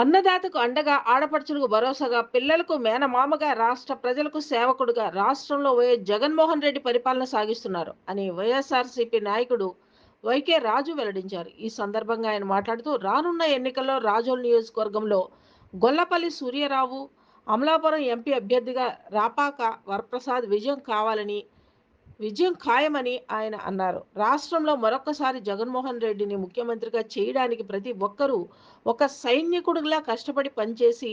అన్నదాతకు అండగా, ఆడపడుచులకు భరోసాగా, పిల్లలకు మేనమామగా, రాష్ట్ర ప్రజలకు సేవకుడుగా రాష్ట్రంలో జగన్మోహన్ రెడ్డి పరిపాలన సాగిస్తున్నారు అని వైఎస్ఆర్సీపీ నాయకుడు వైకే రాజు వెల్లడించారు. ఈ సందర్భంగా ఆయన మాట్లాడుతూ రానున్న ఎన్నికల్లో రాజోల్ నియోజకవర్గంలో గొల్లపల్లి సూర్యారావు అమలాపురం ఎంపీ అభ్యర్థిగా రాపాక వరప్రసాద్ విజయం ఖాయమని ఆయన అన్నారు. రాష్ట్రంలో మరొక్కసారి జగన్మోహన్ రెడ్డిని ముఖ్యమంత్రిగా చేయడానికి ప్రతి ఒక్కరూ ఒక సైనికుడిలా కష్టపడి పనిచేసి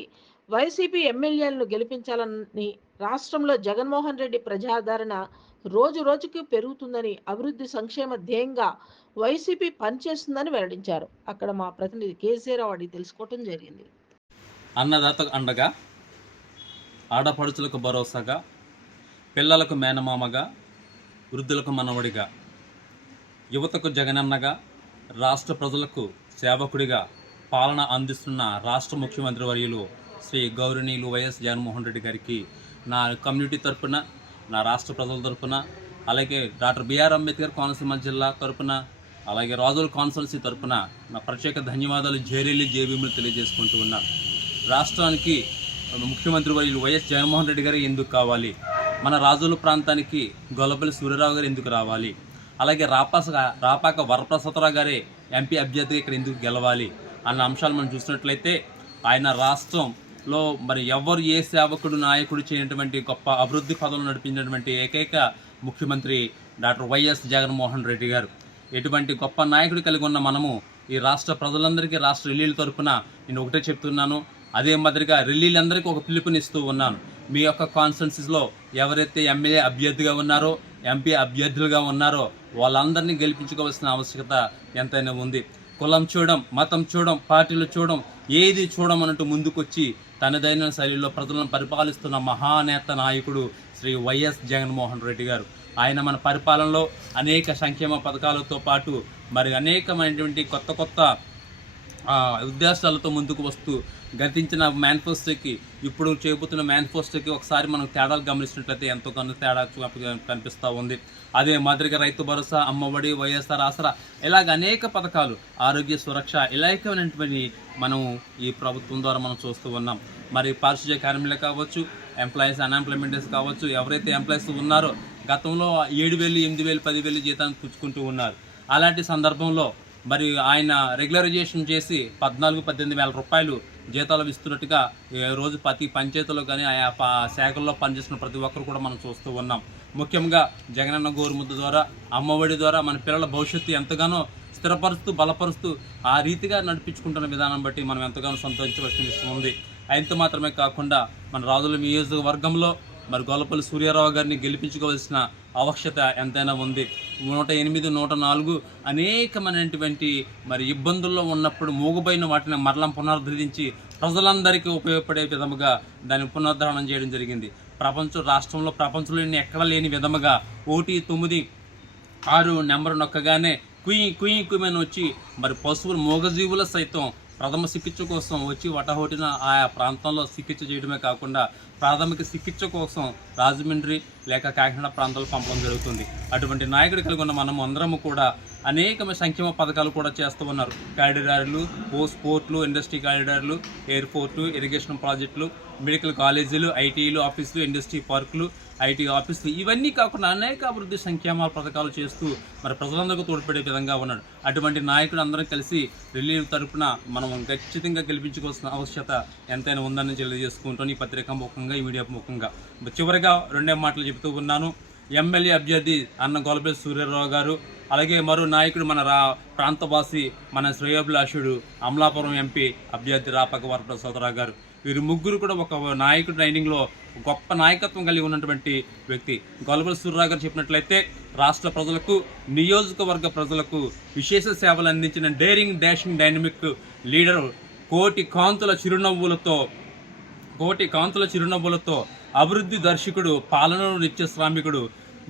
వైసీపీ ఎమ్మెల్యేలను గెలిపించాలని, రాష్ట్రంలో జగన్మోహన్ రెడ్డి ప్రజాదరణ రోజు రోజుకి పెరుగుతుందని, అభివృద్ధి సంక్షేమ ధ్యేయంగా వైసీపీ పనిచేస్తుందని వెల్లడించారు. అక్కడ మా ప్రతినిధి కేసీరావు అడిగి తెలుసుకోవటం జరిగింది. అన్నదాతకు అండగా, ఆడపడుచులకు భరోసాగా, పిల్లలకు మేనమామగా, వృద్ధులకు మనవడిగా, యువతకు జగనన్నగా, రాష్ట్ర ప్రజలకు సేవకుడిగా పాలన అందిస్తున్న రాష్ట్ర ముఖ్యమంత్రి వర్యులు శ్రీ గౌరవనీయులు వైఎస్ జగన్మోహన్ రెడ్డి గారికి నా కమ్యూనిటీ తరపున, నా రాష్ట్ర ప్రజల తరపున, అలాగే డాక్టర్ బిఆర్ అంబేద్కర్ కోనసీమ జిల్లా తరపున, అలాగే రాజుల కాన్స్టిట్యున్సీ తరపున నా ప్రత్యేక ధన్యవాదాలు జేబీములు తెలియజేసుకుంటూ ఉన్నా. రాష్ట్రానికి ముఖ్యమంత్రి వర్యులు వైఎస్ జగన్మోహన్ రెడ్డి గారు ఎందుకు కావాలి, మన రాజుల ప్రాంతానికి గొల్లపల్లి సూర్యారావు గారు ఎందుకు రావాలి, అలాగే రాపాక వరప్రసాదరావు గారే ఎంపీ అభ్యర్థిగా ఇక్కడ ఎందుకు గెలవాలి అన్న అంశాలు మనం చూసినట్లయితే, ఆయన రాష్ట్రంలో మరి ఎవరు ఏ సేవకుడు నాయకుడు చేయనటువంటి గొప్ప అభివృద్ధి పదవులు నడిపించినటువంటి ఏకైక ముఖ్యమంత్రి డాక్టర్ వైఎస్ జగన్మోహన్ రెడ్డి గారు. ఎటువంటి గొప్ప నాయకుడు కలిగి ఉన్న మనము ఈ రాష్ట్ర ప్రజలందరికీ, రాష్ట్ర రిలీల తరఫున నేను ఒకటే చెప్తున్నాను, అదే మాదిరిగా రిలీలందరికీ ఒక పిలుపునిస్తూ ఉన్నాను. మీ యొక్క కాన్స్టిట్యున్సీస్లో ఎవరైతే ఎమ్మెల్యే అభ్యర్థిగా ఉన్నారో, ఎంపీ అభ్యర్థులుగా ఉన్నారో వాళ్ళందరినీ గెలిపించుకోవాల్సిన ఆవశ్యకత ఎంతైనా ఉంది. కులం చూడడం, మతం చూడడం, పార్టీలు చూడడం, ఏది చూడమన్నట్టు ముందుకొచ్చి తనదైన శైలిలో ప్రజలను పరిపాలిస్తున్న మహానేత నాయకుడు శ్రీ వైఎస్ జగన్మోహన్ రెడ్డి గారు. ఆయన మన పరిపాలనలో అనేక సంక్షేమ పథకాలతో పాటు మరి అనేకమైనటువంటి కొత్త ఉద్దేశాలతో ముందుకు వస్తూ గతించిన మేనిఫెస్టోకి ఇప్పుడు చేయబోతున్న మేనిఫెస్టోకి ఒకసారి మనం తేడాలు గమనించినట్లయితే ఎంతో కొంత తేడా కనిపిస్తూ ఉంది. అదే మాదిరిగా రైతు భరోసా, అమ్మఒడి, వైఎస్ఆర్ ఆసరా, ఇలాగ అనేక పథకాలు, ఆరోగ్య సురక్ష, ఇలాగైనటువంటి మనం ఈ ప్రభుత్వం ద్వారా మనం చూస్తూ ఉన్నాం. మరి పారిశుధ్య కార్మికులు కావచ్చు, ఎంప్లాయీస్ అన్ఎంప్లాయ్మెంట్స్ కావచ్చు, ఎవరైతే ఎంప్లాయీస్ ఉన్నారో గతంలో 7,000, 8,000, 10,000 జీతాన్ని పుచ్చుకుంటూ ఉన్నారు. అలాంటి సందర్భంలో మరి ఆయన రెగ్యులరైజేషన్ చేసి 14-18,000 రూపాయలు జీతాలు ఇస్తున్నట్టుగా రోజు ప్రతి పంచాయతీలో కానీ ఆయా శాఖల్లో పనిచేస్తున్న ప్రతి ఒక్కరు కూడా మనం చూస్తూ ఉన్నాం. ముఖ్యంగా జగనన్న గోరుముద్ద ద్వారా, అమ్మఒడి ద్వారా మన పిల్లల భవిష్యత్తు ఎంతగానో స్థిరపరుస్తూ, బలపరుస్తూ ఆ రీతిగా నడిపించుకుంటున్న విధానం బట్టి మనం ఎంతగానో సంతోషించవలసిన విషయం ఉంది. అయితే మాత్రమే కాకుండా మన రాజుల నియోజకవర్గంలో మరి గొల్లపల్లి సూర్యారావు గారిని గెలిపించుకోవాల్సిన ఆవశ్యకత ఎంతైనా ఉంది. 108, 104 అనేకమైనటువంటి మరి ఇబ్బందుల్లో ఉన్నప్పుడు మూగుబైన వాటిని మరలా పునరుద్ధరించి ప్రజలందరికీ ఉపయోగపడే విధముగా దాన్ని పునరుద్ధరణం చేయడం జరిగింది. ప్రపంచంలో ఎక్కడ లేని విధముగా 196 నెంబర్ నొక్కగానే కుయ్యమని వచ్చి మరి పశువులు, మూగజీవుల సైతం ప్రథమ చికిత్స కోసం వచ్చి వటహోటిన ఆయా ప్రాంతంలో చికిత్స చేయడమే కాకుండా ప్రాథమిక చికిత్స కోసం రాజమండ్రి లేక కాకినాడ ప్రాంతాలు పంపడం జరుగుతుంది. అటువంటి నాయకుడు కలిగి ఉన్న మనం అందరము కూడా అనేక సంక్షేమ పథకాలు కూడా చేస్తూ ఉన్నారు. కారిడార్లు, పోర్ట్లు, ఇండస్ట్రీ కారిడార్లు, ఎయిర్పోర్టు, ఇరిగేషన్ ప్రాజెక్టులు, మెడికల్ కాలేజీలు, ఐటీలు, ఆఫీసులు, ఇండస్ట్రీ పార్కులు, ఐటీ ఆఫీసులు, ఇవన్నీ కాకుండా అనేక అభివృద్ధి సంక్షేమ పథకాలు చేస్తూ మరి ప్రజలందరికీ తోడ్పడే విధంగా ఉన్నాడు. అటువంటి నాయకుడు అందరం కలిసి రిలీవ్ తరపున మనం ఖచ్చితంగా గెలిపించుకోవాల్సిన ఆవశ్యకత ఎంతైనా ఉందని తెలియజేసుకుంటాను. ఈ పత్రిక ముఖంగా, ఈ మీడియా ముఖంగా. చివరిగా 2 మాటలు చెబుతూ ఉన్నాను. ఎమ్మెల్యే అభ్యర్థి అన్న గొల్లపల్లి సూర్యారావు గారు, అలాగే మరో నాయకుడు మన ప్రాంతవాసి, మన శ్రేయోభిలాషుడు అమలాపురం ఎంపీ అభ్యర్థి రాపాక వరప్రసాదరావు గారు. వీరు ముగ్గురు కూడా ఒక నాయకుడు ట్రైనింగ్లో గొప్ప నాయకత్వం కలిగి ఉన్నటువంటి వ్యక్తి. గొల్లపల్లి సూర్యారావు గారు చెప్పినట్లయితే రాష్ట్ర ప్రజలకు, నియోజకవర్గ ప్రజలకు విశేష సేవలు అందించిన డేరింగ్, డాషింగ్, డైనమిక్ లీడర్, కోటి కాంతుల చిరునవ్వులతో అభివృద్ధి దర్శకుడు, పాలనలో నిత్య శ్రామికుడు,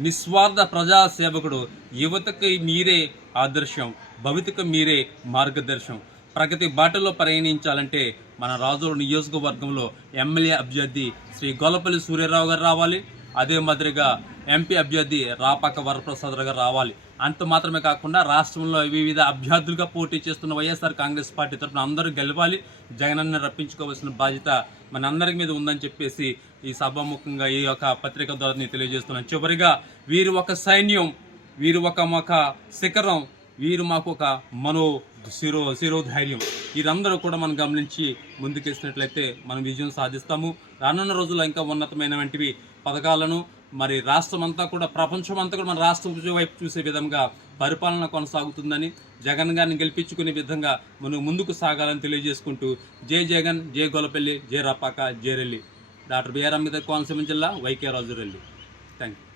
నిస్వార్థ ప్రజాసేవకుడు, యువతకు మీరే ఆదర్శం, భవితకు మీరే మార్గదర్శనం. ప్రగతి బాటలో ప్రయాణించాలంటే మన రాజోలు నియోజకవర్గంలో ఎమ్మెల్యే అభ్యర్థి శ్రీ గొల్లపల్లి సూర్యారావు గారు రావాలి. అదే మాదిరిగా ఎంపీ అభ్యర్థి రాపాక వరప్రసాద్ గారు రావాలి. అంత మాత్రమే కాకుండా రాష్ట్రంలో వివిధ అభ్యర్థులుగా పోటీ చేస్తున్న వైఎస్ఆర్ కాంగ్రెస్ పార్టీ తరఫున అందరూ గెలవాలి, జగనన్న రప్పించుకోవాల్సిన బాధ్యత మనందరి మీద ఉందని చెప్పేసి ఈ సభాముఖంగా ఈ యొక్క పత్రిక ద్వారా నేను తెలియజేస్తున్నాను. చివరిగా వీరు ఒక సైన్యం, వీరు ఒక శిఖరం, వీరు మాకు ఒక శిరోధైర్యం. వీరందరూ కూడా మనం గమనించి ముందుకేసినట్లయితే మనం విజయం సాధిస్తాము. రానున్న రోజుల్లో ఇంకా ఉన్నతమైనటువంటి పథకాలను మరి రాష్ట్రం అంతా కూడా, ప్రపంచం అంతా కూడా మన రాష్ట్రం వైపు చూసే విధంగా పరిపాలన కొనసాగుతుందని, జగన్ గారిని గెలిపించుకునే విధంగా మనం ముందుకు సాగాలని తెలియజేసుకుంటూ జై జగన్, జై గొల్లపల్లి, జై రాపాక, జై రెల్లి. డాక్టర్ బిఆర్ అంబేద్కర్ కోనసీమ జిల్లా, YK Raju Relli. Thank you.